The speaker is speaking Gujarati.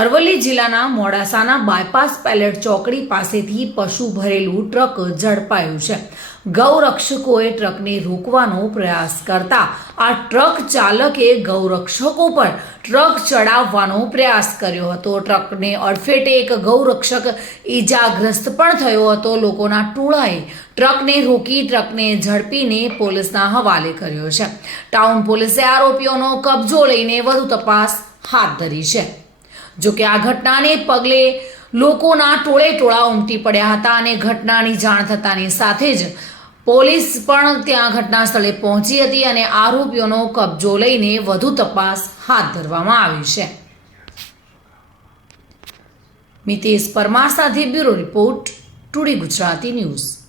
અરવલ્લી જિલ્લાના મોડાસાના બાયપાસ પેલેટ ચોકડી પાસેથી પશુ ભરેલું ટ્રક ઝડપાયું છે. ગૌરક્ષકોએ ટ્રકને રોકવાનો પ્રયાસ કરતા આ ટ્રક ચાલકે ગૌરક્ષકો પર ટ્રક ચડાવવાનો પ્રયાસ કર્યો હતો. ટ્રકને અડફેટે એક ગૌરક્ષક ઈજાગ્રસ્ત પણ થયો હતો. લોકોના ટોળાએ ટ્રકને રોકી ટ્રકને ઝડપીને પોલીસના હવાલે કર્યો છે. ટાઉન પોલીસે આરોપીઓનો કબજો લઈને વધુ તપાસ હાથ ધરી છે. જોકે આ ઘટનાને પગલે લોકોના ટોળે ટોળા ઉમટી પડ્યા હતા અને ઘટનાની જાણ થતાની સાથે જ પોલીસ પણ ત્યાં ઘટના સ્થળે પહોંચી હતી અને આરોપીઓનો કબજો લઈને વધુ તપાસ હાથ ધરવામાં આવી છે. મિતેશ પરમાર સાથે bureau report, today Gujarati news.